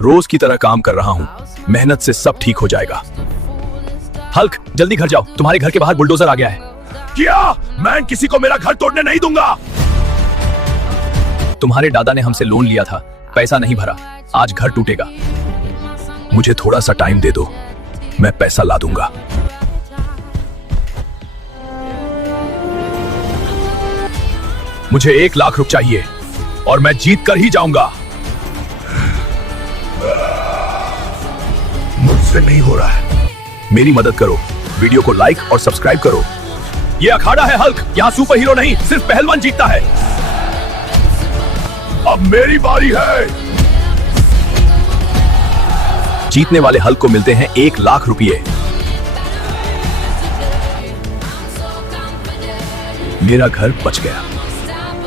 रोज की तरह काम कर रहा हूँ, मेहनत से सब ठीक हो जाएगा। हल्क, जल्दी घर जाओ, तुम्हारे घर के बाहर बुलडोजर आ गया है। क्या? मैं किसी को मेरा घर तोड़ने नहीं दूंगा। तुम्हारे दादा ने हमसे लोन लिया था, पैसा नहीं भरा, आज घर टूटेगा। मुझे थोड़ा सा टाइम दे दो, मैं पैसा ला दूंगा। मुझे 1 लाख रुपए चाहिए और मैं जीत कर ही जाऊंगा। मुझसे नहीं हो रहा है। मेरी मदद करो, वीडियो को लाइक और सब्सक्राइब करो। ये अखाड़ा है हल्क, यहाँ सुपर हीरो नहीं सिर्फ पहलवान जीतता है। अब मेरी बारी है। जीतने वाले हल्क को मिलते हैं 1 लाख रुपए। मेरा घर बच गया।